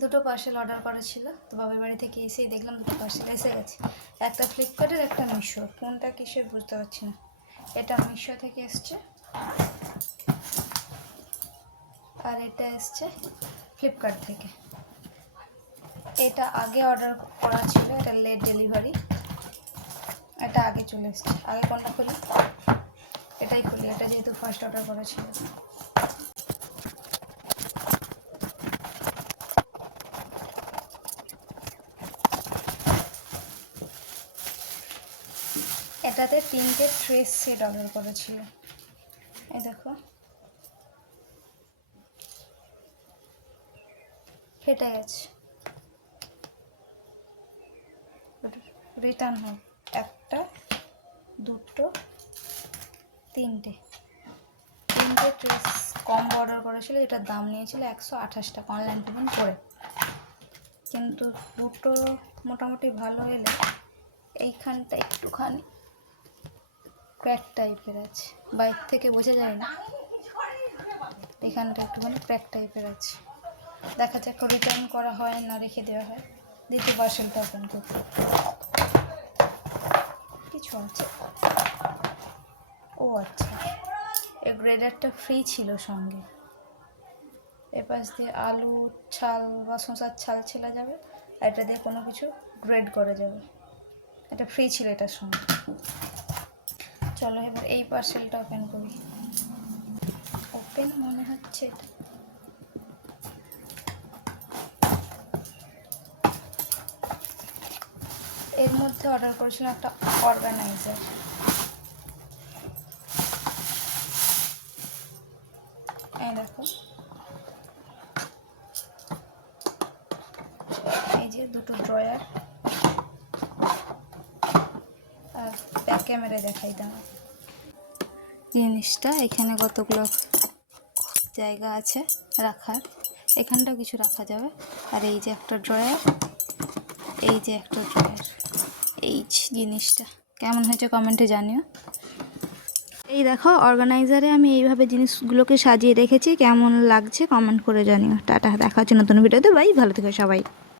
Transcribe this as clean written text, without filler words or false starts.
দুটো parcel order করা ছিল, তো বাবার বাড়ি থেকে এসেই দেখলাম দুটো পার্সেল এসে গেছে। একটা ফ্লিপকার্টের, একটা মিশোর। কোনটা কিসের বুঝতে পারছি না। এটা মিশো থেকে এসছে আর এটা এসছে ফ্লিপকার্ট থেকে। এটা আগে অর্ডার করা ছিল, এটা লেট ডেলিভারি, এটা আগে চলে এসছে। আগে কোনটা খুলি? এটাই খুলি, এটা যেহেতু ফার্স্ট অর্ডার করা ছিল। এটাতে 3টে ট্রেস সেট অর্ডার করেছিল। এই দেখো, ফেটে গেছে, রিটার্ন হয়। একটা, দুটো, তিনটে ট্রেস কম্বো অর্ডার করেছিল। এটার দাম নিয়েছিল 128 টাকা অনলাইন পেমেন্ট করে। কিন্তু দুটো মোটামুটি ভালো এলে এইখানটা একটুখানি ক্র্যাক টাইপের আছে, বাইক থেকে বোঝা যায় না, এখানটা একটুখানি ক্র্যাক টাইপের আছে। দেখা যাক রিটার্ন করা হয় না রেখে দেওয়া হয়। দ্বিতীয় পার্সেলটা ওপেন করতে কিছু আছে। ও আচ্ছা, এই গ্রেডারটা ফ্রি ছিল সঙ্গে। এপাশ দিয়ে আলু ছাল বা শসার ছাল ছেলা যাবে, আর এটা দিয়ে কোনো কিছু গ্রেড করা যাবে। এটা ফ্রি ছিল এটার সঙ্গে। চলো এবার এই পার্সেলটা ওপেন করি। ওপেন মনে হচ্ছে এটা। এর মধ্যে অর্ডার করেছিলাম একটা অর্গানাইজার। এই দেখো, এই যে দুটো ড্রয়ার, আর ব্যাক ক্যামেরায় দেখাই দাও জিনিসটা। এখানে কতগুলো জায়গা আছে রাখার, এখানটাও কিছু রাখা যাবে। আর এই যে একটা ড্রয়ার, এই যে একটা ড্রয়ার। এই জিনিসটা কেমন হয়েছে কমেন্টে জানিও। এই দেখো, অর্গানাইজারে আমি এইভাবে জিনিসগুলোকে সাজিয়ে রেখেছি। কেমন লাগছে কমেন্ট করে জানিও। টাটা, দেখা হচ্ছে নতুন ভিডিওতে। বাই, ভালো থেকো সবাই।